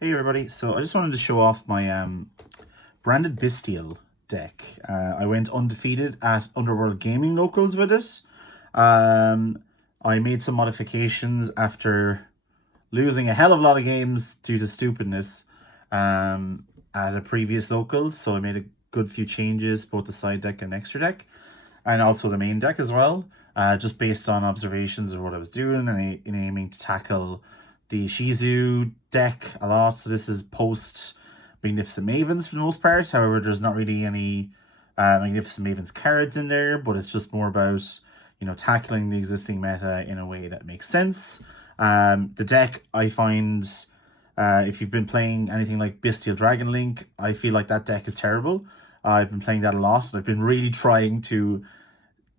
Hey everybody, so I just wanted to show off my Branded Bystial deck. I went undefeated at Underworld Gaming Locals with it. I made some modifications after losing a hell of a lot of games due to stupidness at a previous locals, so I made a good few changes, both the side deck and extra deck, and also the main deck as well, just based on observations of what I was doing and in aiming to tackle the Ishizu deck a lot. So this is post Magnificent Mavens for the most part. However, there's not really any Magnificent Mavens cards in there, but it's just more about, tackling the existing meta in a way that makes sense. The deck, I find, if you've been playing anything like Bystial Dragon Link, I feel like that deck is terrible. I've been playing that a lot. I've been really trying to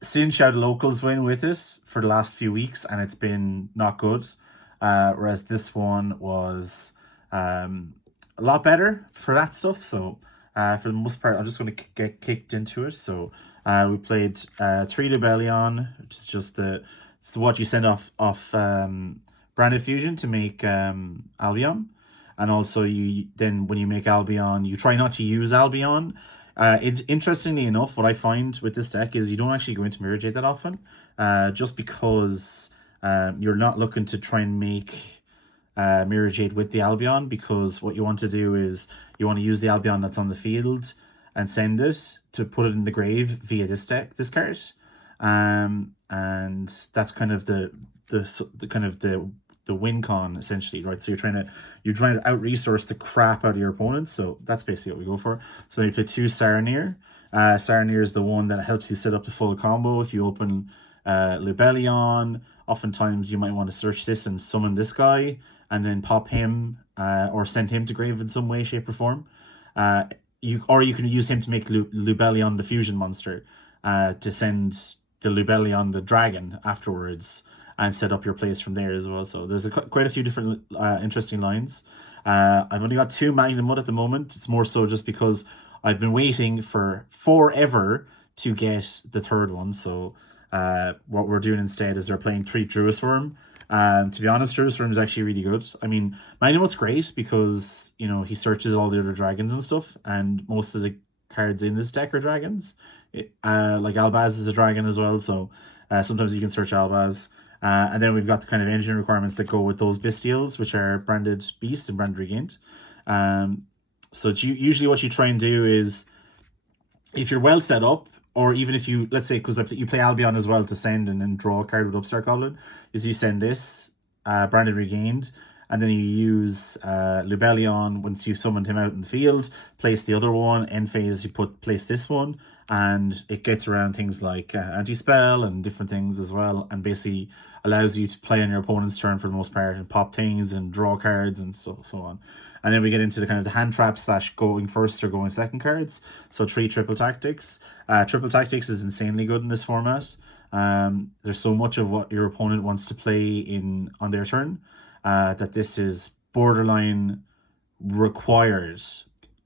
cinch out a locals win with it for the last few weeks, and it's been not good. Whereas this one was a lot better for that stuff. So for the most part, I'm just going to get kicked into it. So we played 3 Rebellion, which is just it's what you send off Branded Fusion to make Albion. And also, then when you make Albion, you try not to use Albion. It's interestingly enough, what I find with this deck is you don't actually go into Mirror Jade that often, just because you're not looking to try and make Mirror Jade with the Albion, because what you want to do is you want to use the Albion that's on the field and send it to put it in the grave via this card, and that's kind of the kind of the win con essentially, right? So you're trying to out resource the crap out of your opponent. So that's basically what we go for. So you play 2 Saranir. Saranir is the one that helps you set up the full combo. If you open Lubellion, oftentimes you might want to search this and summon this guy, and then pop him or send him to grave in some way, shape, or form. You can use him to make Lubellion the fusion monster, to send the Lubellion the dragon afterwards, and set up your plays from there as well. So there's quite a few different interesting lines. I've only got 2 Magnum Mud at the moment. It's more so just because I've been waiting for forever to get the third one. So what we're doing instead is we're playing 3 Druisworm. To be honest, Druisworm is actually really good. I mean, Magnum Mud's great because, he searches all the other dragons and stuff, and most of the cards in this deck are dragons. Like Albaz is a dragon as well, so sometimes you can search Albaz. And then we've got the kind of engine requirements that go with those Bystials, which are Branded Beast and Branded Regained. So usually what you try and do is, if you're well set up, or even if you, let's say, because you play Albion as well to send and then draw a card with Upstart Goblin, is you send this, Branded Regained, and then you use Lubellion once you've summoned him out in the field, place the other one, end phase you place this one, and it gets around things like anti-spell and different things as well, and basically allows you to play on your opponent's turn for the most part and pop things and draw cards and so on. And then we get into the kind of the hand trap / going first or going second cards. So 3 Triple Tactics. Triple Tactics is insanely good in this format. There's so much of what your opponent wants to play on their turn, that this is borderline required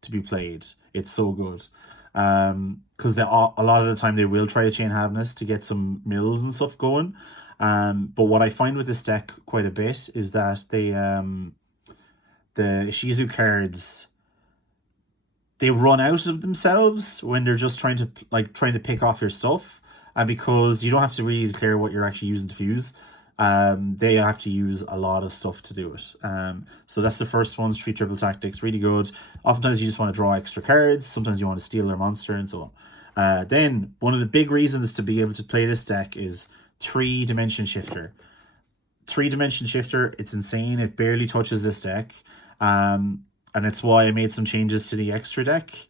to be played. It's so good. Because a lot of the time they will try to chain Havness to get some mills and stuff going. But what I find with this deck quite a bit is that the Ishizu cards, they run out of themselves when they're just trying to pick off your stuff, and because you don't have to really declare what you're actually using to fuse, they have to use a lot of stuff to do it. So that's the first one's 3 Triple Tactics, really good. Oftentimes you just want to draw extra cards, sometimes you want to steal their monster and so on. Then one of the big reasons to be able to play this deck is 3 Dimension Shifter. 3 Dimension Shifter, it's insane. It barely touches this deck. And it's why I made some changes to the extra deck.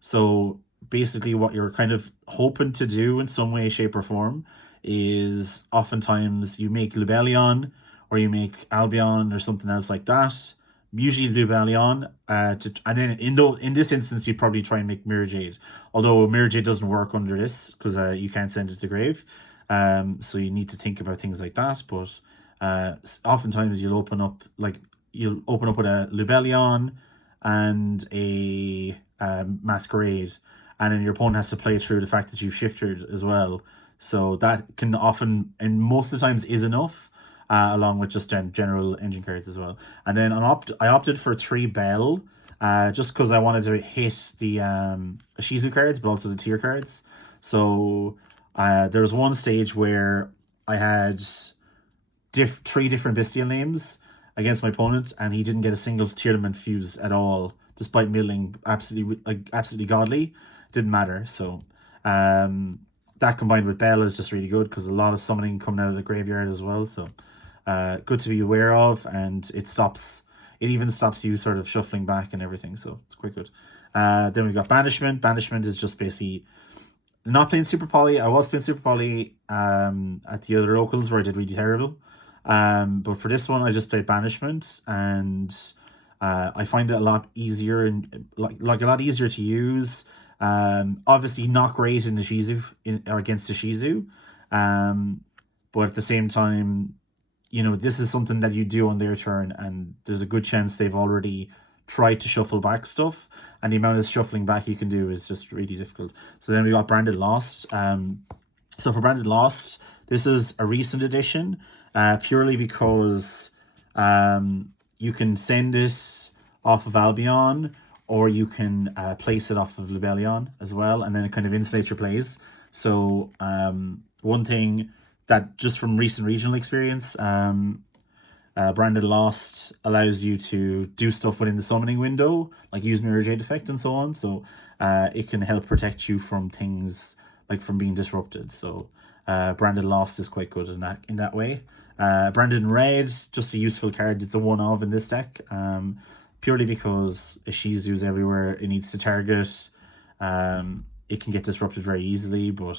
So basically what you're kind of hoping to do in some way, shape, or form is oftentimes you make Lubellion or you make Albion or something else like that. Usually Lubellion, and then in this instance you'd probably try and make Mirror Jade. Although Mirror Jade doesn't work under this because you can't send it to grave. So you need to think about things like that. But oftentimes you'll open up with a Lubellion and a Masquerade, and then your opponent has to play through the fact that you've shifted as well. So that can often, and most of the times, is enough. along with just general engine cards as well. And then I opted for 3 Bell, just because I wanted to hit the Ishizu cards, but also the tier cards. So there was one stage where I had 3 different Bystial names against my opponent, and he didn't get a single Tearlament fuse at all, despite milling absolutely godly. Didn't matter. So that combined with Bell is just really good, because a lot of summoning coming out of the graveyard as well. So good to be aware of, and it even stops you sort of shuffling back and everything. So it's quite good. Then we've got Banishment. Banishment is just basically not playing Super Poly. I was playing Super Poly at the other locals where I did really terrible. But for this one, I just played Banishment, and I find it a lot easier and like a lot easier to use. Obviously not great in Ishizu or against Ishizu, but at the same time, you know, this is something that you do on their turn, and there's a good chance they've already tried to shuffle back stuff, and the amount of shuffling back you can do is just really difficult. So then we got Branded Lost. So for Branded Lost, this is a recent edition, purely because you can send it off of Albion, or you can place it off of Libellion as well, and then it kind of insulates your plays. So one thing that just from recent regional experience, Branded Lost allows you to do stuff within the summoning window, like use Mirror Jade effect and so on. So it can help protect you from things like from being disrupted. So Branded Lost is quite good in that way. Branded in Red, just a useful card. It's a one-of in this deck, purely because Ishizu's everywhere. It needs to target. It can get disrupted very easily, but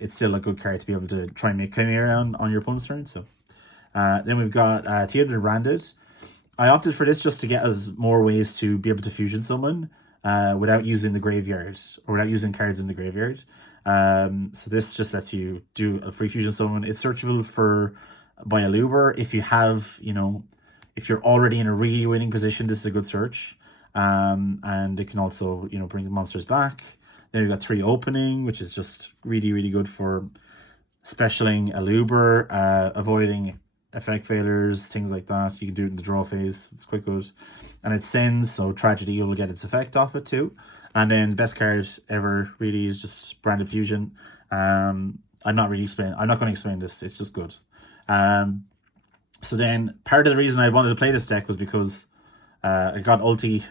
it's still a good card to be able to try and make Chimera on your opponent's turn. So then we've got Theater Branded. I opted for this just to get us more ways to be able to fusion summon without using the graveyard, or without using cards in the graveyard. So this just lets you do a free fusion summon. It's searchable by a Luber. If you have, you know, if you're already in a really winning position, this is a good search. And it can also, you know, bring monsters back. Then you've got 3 Opening, which is just really, really good for specialing a Luber, avoiding effect failures, things like that. You can do it in the draw phase. It's quite good. And it sends, so Tragedy will get its effect off it too. And then the best card ever really is just Branded Fusion. I'm not going to explain this. It's just good. So then part of the reason I wanted to play this deck was because I got ulti.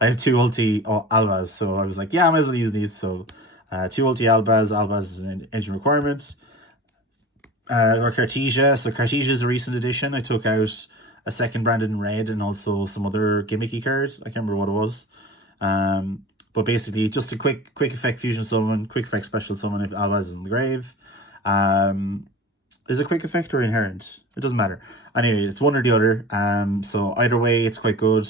I have 2 ulti Albas, so I was like, yeah, I might as well use these. So 2 ulti Albas. Albas is an engine requirement. Or Cartesia. So Cartesia is a recent addition. I took out a second Branded in Red and also some other gimmicky card. I can't remember what it was. But basically, just a quick effect fusion summon, quick effect special summon if Albaz is in the grave. Is it quick effect or inherent? It doesn't matter. Anyway, it's one or the other. So either way, it's quite good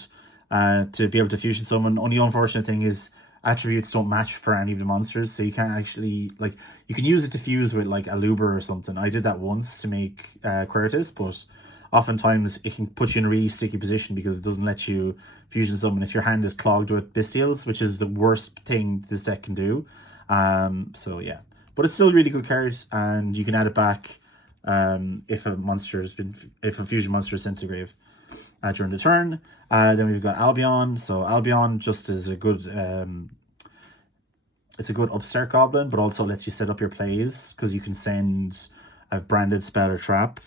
to be able to fusion summon. Only unfortunate thing is attributes don't match for any of the monsters, so you can't actually, like, you can use it to fuse with like a Luber or something. I did that once to make Quertus, but oftentimes it can put you in a really sticky position because it doesn't let you fusion summon if your hand is clogged with Bystials, which is the worst thing this deck can do. So yeah, but it's still a really good card, and you can add it back if a fusion monster is sent to grave during the turn. Then we've got Albion. So Albion just is a good it's a good upstart goblin, but also lets you set up your plays because you can send a branded spell or trap,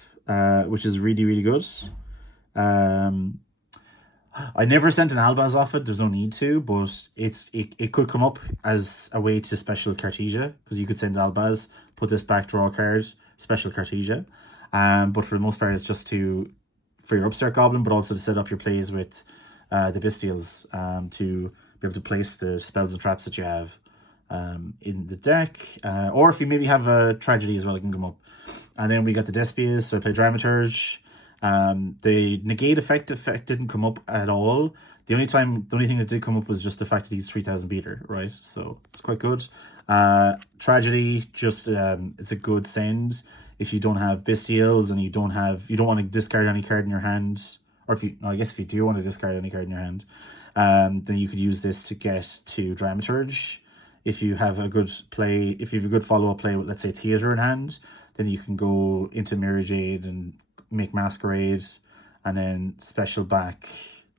which is really, really good. I never sent an Albaz off it. There's no need to, but it could come up as a way to special Cartesia, because you could send Albaz, put this back, draw a card, special Cartesia. But for the most part, it's just for your upstart goblin, but also to set up your plays with the Bystials, to be able to place the spells and traps that you have in the deck. Or if you maybe have a Tragedy as well, it can come up. And then we got the Despias, so I play Dramaturge. The negate effect didn't come up at all. The only thing that did come up was just the fact that he's 3000 beater, right? So it's quite good. Tragedy, just it's a good send if you don't have Bystials and you don't want to discard any card in your hand, or I guess if you do want to discard any card in your hand, then you could use this to get to Dramaturge. If you have a good follow-up play with, let's say, Theater in hand, then you can go into Mirror Jade and make Masquerade, and then special back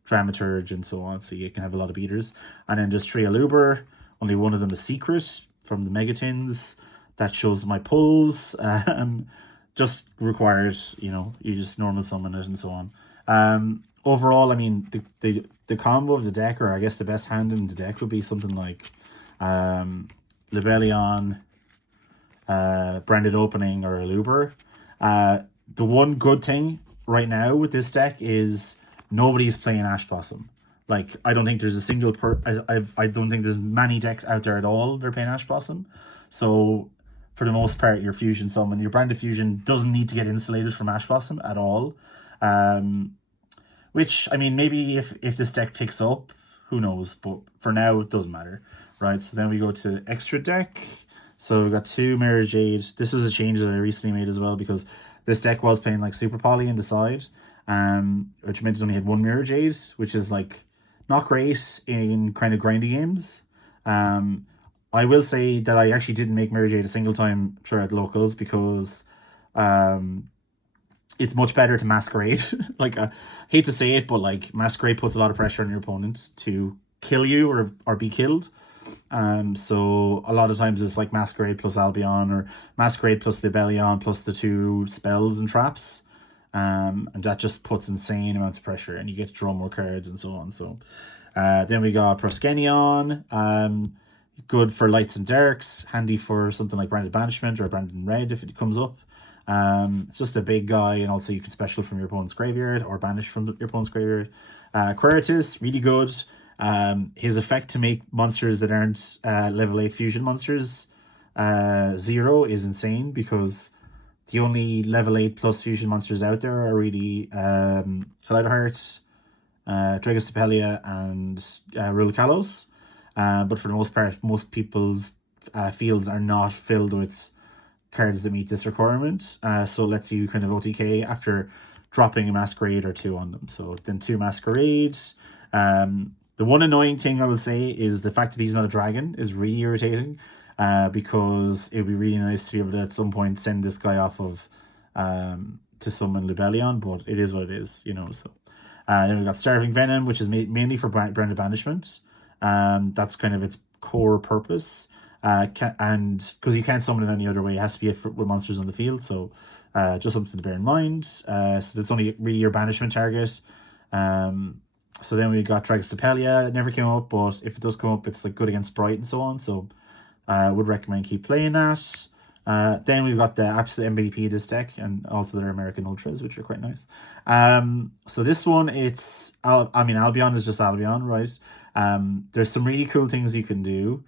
Dramaturge and so on, so you can have a lot of beaters. And then just 3 Aluber, only one of them is secret from the Megatins. That shows my pulls. Just required, you just normal summon it and so on. Overall, I mean, the combo of the deck, or I guess the best hand in the deck, would be something like Libellion, Branded Opening, or Aluber. The one good thing right now with this deck is nobody's playing Ash Blossom. Like, I don't think there's a single I don't think there's many decks out there at all that are playing Ash Blossom. So for the most part, your fusion summon, your Branded Fusion doesn't need to get insulated from Ash Blossom at all. Which, I mean, maybe if this deck picks up, who knows? But for now, it doesn't matter, right? So then we go to extra deck. So we've got 2 Mirror Jade. This was a change that I recently made as well, because this deck was playing like Super Poly in the side, which meant it only had 1 Mirror Jade, which is like not great in kind of grindy games. I will say that I actually didn't make Mirror Jade a single time throughout locals, because it's much better to Masquerade. Like, I hate to say it, but like Masquerade puts a lot of pressure on your opponent to kill you or be killed. So a lot of times it's like Masquerade plus Albion, or Masquerade plus Libellion plus the 2 spells and traps. And that just puts insane amounts of pressure, and you get to draw more cards and so on. So then we got Proskenion, good for lights and darks, handy for something like Branded Banishment or Branded Red if it comes up. It's just a big guy, and also you can special from your opponent's graveyard or banish from your opponent's graveyard. Queritus, really good. His effect to make monsters that aren't level 8 fusion monsters 0 is insane, because the only level 8 plus fusion monsters out there are really Kaleidoheart, Dragostapelia, and Rulkalos. But for the most part, most people's fields are not filled with cards that meet this requirement. So it lets you kind of OTK after dropping a Masquerade or 2 on them. So then 2 Masquerades. The one annoying thing I will say is the fact that he's not a dragon is really irritating, because it would be really nice to be able to at some point send this guy off of to summon Libellion, but it is what it is, So then we've got Starving Venom, which is mainly for Branded Banishment. That's kind of its core purpose. And because you can't summon it any other way, it has to be with monsters on the field. So just something to bear in mind. So that's only really your banishment target. So then we got Dragostapelia. It never came up, but if it does come up, it's like good against Sprite and so on. So I would recommend keep playing that. Then we've got the absolute MVP of this deck, and also their American Ultras, which are quite nice. So this one, Albion is just Albion, right? There's some really cool things you can do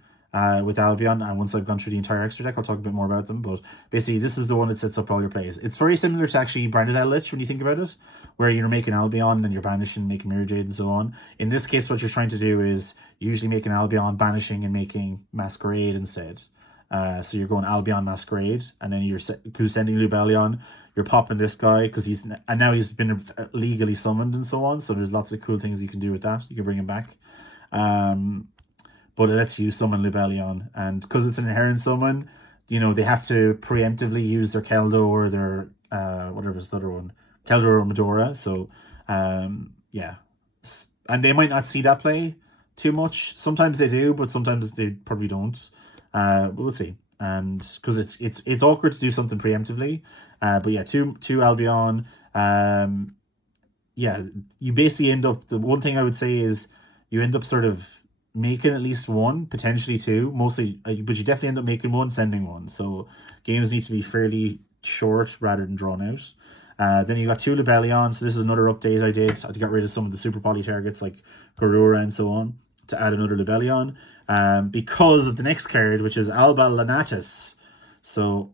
with Albion, and once I've gone through the entire extra deck, I'll talk a bit more about them. But basically, this is the one that sets up all your plays. It's very similar to actually Branded Eldritch when you think about it, where you're making Albion and you're banishing, making Mirror Jade and so on. In this case, what you're trying to do is usually make an Albion, banishing, and making Masquerade instead. So you're going Albion, Masquerade, and then you're sending Libellion. You're popping this guy because now he's been legally summoned and so on. So there's lots of cool things you can do with that. You can bring him back. But it lets you summon Libellion, and because it's an inherent summon, they have to preemptively use their Keldo or their whatever's the other one, Keldo or Medora. So yeah, and they might not see that play too much. Sometimes they do, but sometimes they probably don't. But we'll see. And because it's awkward to do something preemptively. But yeah, two Albion. Yeah, you basically end up. The one thing I would say is you end up sort of making at least 1, potentially 2, mostly, but you definitely end up making 1, sending 1. So games need to be fairly short rather than drawn out. Then you got 2 Libellion. So this is another update I did. I got rid of some of the super poly targets like Garura and so on to add another Libellion. Because of the next card, which is Alba Lanatus. So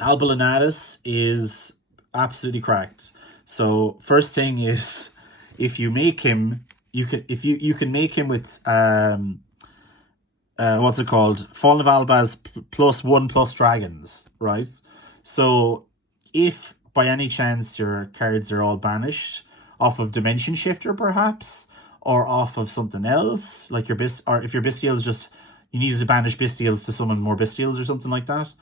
Alba Lanatus is absolutely cracked. So first thing is, if you make him, you can make him with what's it called? Fallen of Alba's +1/+ dragons, right? So if by any chance your cards are all banished off of Dimension Shifter, perhaps, or off of something else, like or if your Bystials you needed to banish Bystials to summon more Bystials or something like that,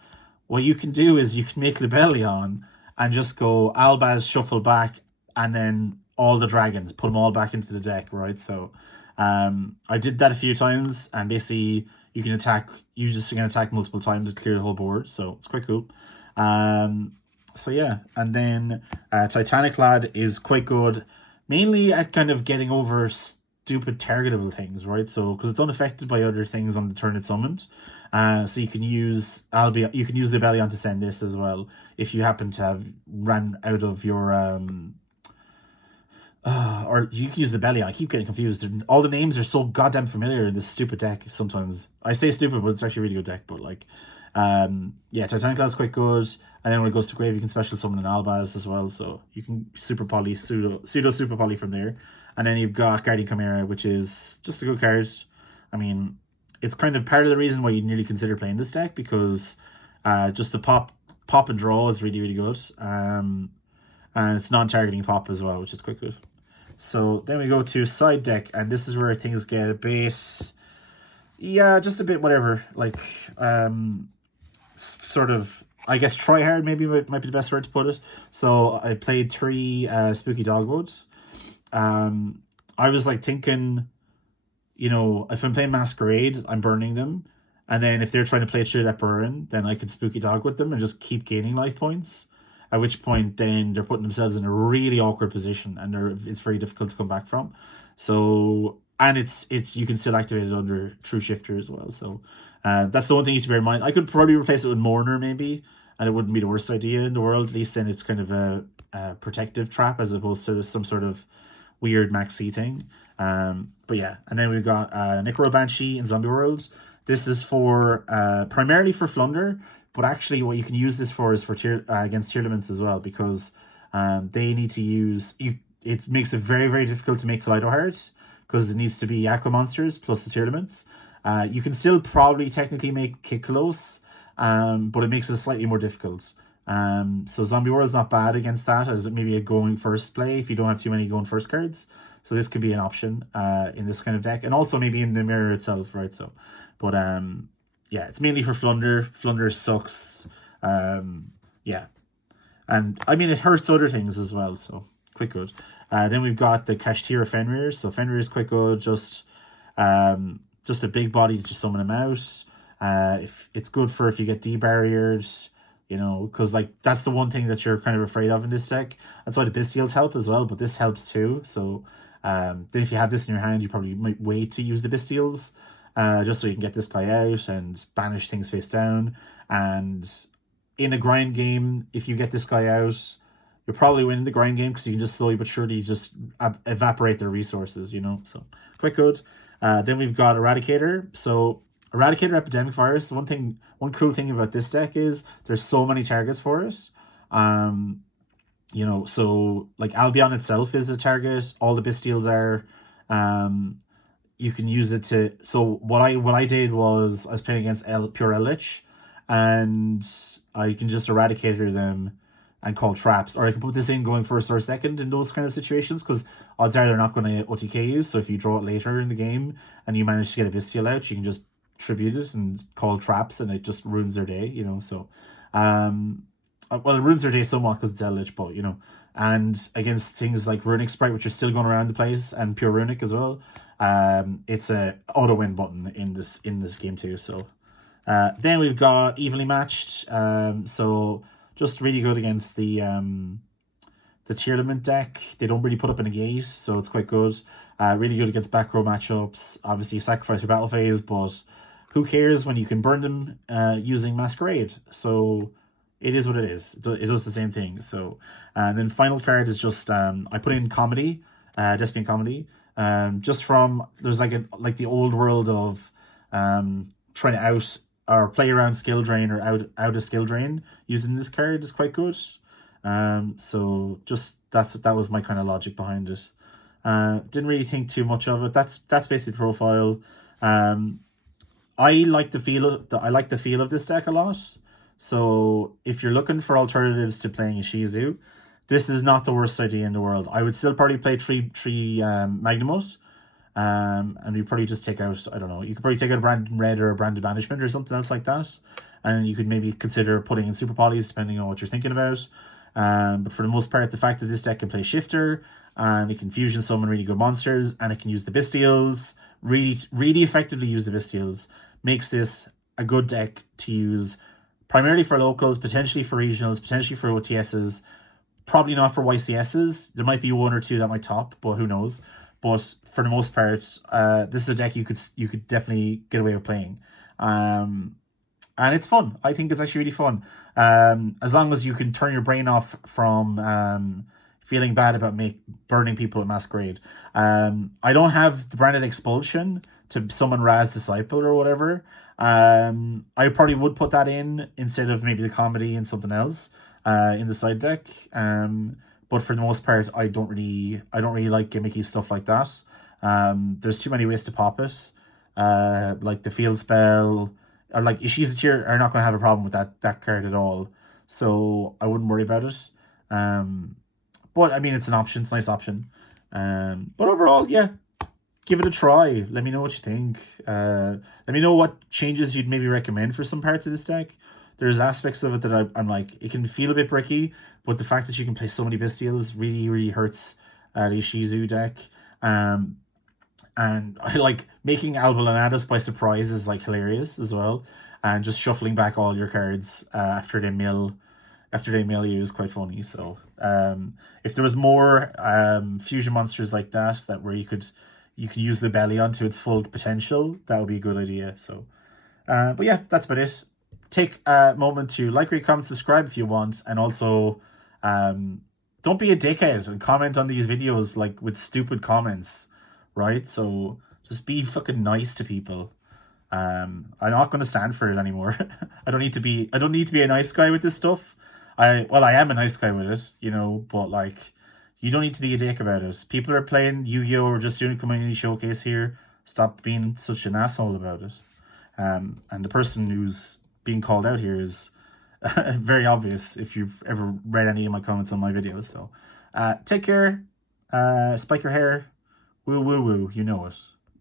what you can do is you can make Lebellion and just go Albaz shuffle back, and then all the dragons, put them all back into the deck, right? So I did that a few times, and basically you can attack. You just can attack multiple times to clear the whole board, so it's quite cool. So yeah, and then Titanic Lad is quite good, mainly at kind of getting over stupid targetable things, right? So because it's unaffected by other things on the turn it's summoned, so you can use you can use the Bellion to send this as well if you happen to have ran out of your or you can use the Bellion. I keep getting confused. All the names are so goddamn familiar in this stupid deck. Sometimes I say stupid, but it's actually a really good deck. But like, yeah, Titanic Cloud's quite good. And then when it goes to grave, you can special summon an Albaz as well. So you can super poly, pseudo super poly from there. And then you've got Guardian Chimera, which is just a good card. I mean, it's kind of part of the reason why you nearly consider playing this deck, because just the pop and draw is really, really good. And it's non-targeting pop as well, which is quite good. So then we go to side deck, and this is where things get a bit, yeah, just a bit whatever. Like, sort of, I guess try hard maybe might be the best word to put it. So I played 3 Spooky Dogwoods. I was like thinking, you know, if I'm playing Masquerade, I'm burning them. And then if they're trying to play through that burn, then I can Spooky Dog with them and just keep gaining life points. At which point, then they're putting themselves in a really awkward position, and it's very difficult to come back from. So, and it's you can still activate it under True Shifter as well. So, that's the one thing you need to bear in mind. I could probably replace it with Mourner maybe, and it wouldn't be the worst idea in the world. At least then it's kind of a protective trap as opposed to some sort of weird maxi thing. But yeah, and then we've got Necro Banshee in Zombie Worlds. This is for primarily for Flunder, but actually what you can use this for is for against Tearlaments as well, because they need to use you. It makes it very, very difficult to make Kaleido Heart because it needs to be Aqua Monsters plus the Tearlaments. You can still probably technically make Kiklos, but it makes it slightly more difficult. So Zombie World's not bad against that as maybe a going first play if you don't have too many going first cards. So this could be an option in this kind of deck, and also maybe in the mirror itself, right? So, but yeah, it's mainly for Flunder. Flunder sucks. Yeah, and I mean it hurts other things as well. So quite good. Then we've got the Kashtira Fenrir. So Fenrir is quite good. Just a big body to just summon him out. If it's good for if you get debarriered, you know, because like that's the one thing that you're kind of afraid of in this deck. That's why the Bystials help as well, but this helps too. So then if you have this in your hand, you probably might wait to use the Bystials, just so you can get this guy out and banish things face down. And in a grind game, if you get this guy out, you're probably winning the grind game because you can just slowly but surely just evaporate their resources, you know. So quite good. Then we've got Eradicator. So Eradicator Epidemic Virus. One cool thing about this deck is there's so many targets for it. You know, so like Albion itself is a target. All the Bystials are. You can use it to. So what I did was I was playing against Pure Eldritch, and I can just Eradicator them and call traps, or I can put this in going first or second in those kind of situations, because odds are they're not going to OTK you. So if you draw it later in the game and you manage to get a Bystial out, you can just tribute it and call traps, and it just ruins their day, you know. So well, it ruins their day somewhat because it's Eldritch, but you know, and against things like Runic Sprite, which are still going around the place, and Pure Runic as well, it's a auto win button in this game too. So then we've got Evenly Matched. So just really good against the Tearlament deck. They don't really put up a negate, so it's quite good. Really good against back row matchups. Obviously, you sacrifice your battle phase, but who cares when you can burn them using Masquerade? So it is what it is. It does the same thing. So, and then final card is just I put in Comedy, Despian Comedy. Just from there's like the old world of trying to out or play around skill drain or out a skill drain using this card is quite good. So just that was my kind of logic behind it. Didn't really think too much of it. That's basically the profile. I like the feel of this deck a lot. So if you're looking for alternatives to playing Ishizu, this is not the worst idea in the world. I would still probably play three Magnamut, And you probably just take out, I don't know, you could probably take out a Branded Red or a Branded Banishment or something else like that. And you could maybe consider putting in Super Polys depending on what you're thinking about. But for the most part, the fact that this deck can play Shifter, and it can fusion summon really good monsters, and it can use the Bystials, really effectively use the Bystials, makes this a good deck to use primarily for locals, potentially for regionals, potentially for OTSs, probably not for YCSs. There might be one or two that might top, but who knows. But for the most part, this is a deck you could definitely get away with playing. And it's fun. I think it's actually really fun. As long as you can turn your brain off from feeling bad about burning people at Masquerade. I don't have the Branded Expulsion to summon Raz Disciple or whatever. I probably would put that in instead of maybe the comedy and something else in the side deck. But for the most part, I don't really like gimmicky stuff like that. There's too many ways to pop it. Like the field spell, or like Ishizu Tear are not going to have a problem with that card at all. So I wouldn't worry about it. But I mean, it's an option. It's a nice option. But overall, yeah, give it a try. Let me know what you think. Let me know what changes you'd maybe recommend for some parts of this deck. There's aspects of it that I'm like, it can feel a bit bricky, but the fact that you can play so many Bystials really hurts the Ishizu deck. And I like making Albaladas by surprise is like hilarious as well. And just shuffling back all your cards after they mill you is quite funny. So if there was more fusion monsters like that where you could use the Bellion to its full potential, that would be a good idea. So but yeah, that's about it. Take a moment to like, rate, comment, subscribe if you want, and also don't be a dickhead and comment on these videos like with stupid comments, right? So just be fucking nice to people. I'm not going to stand for it anymore. I don't need to be a nice guy with this stuff. I am a nice guy with it, you know, but like, you don't need to be a dick about it. People are playing Yu-Gi-Oh! Or just doing a community showcase here. Stop being such an asshole about it. And the person who's being called out here is very obvious if you've ever read any of my comments on my videos. So take care. Spike your hair. Woo woo woo. You know it.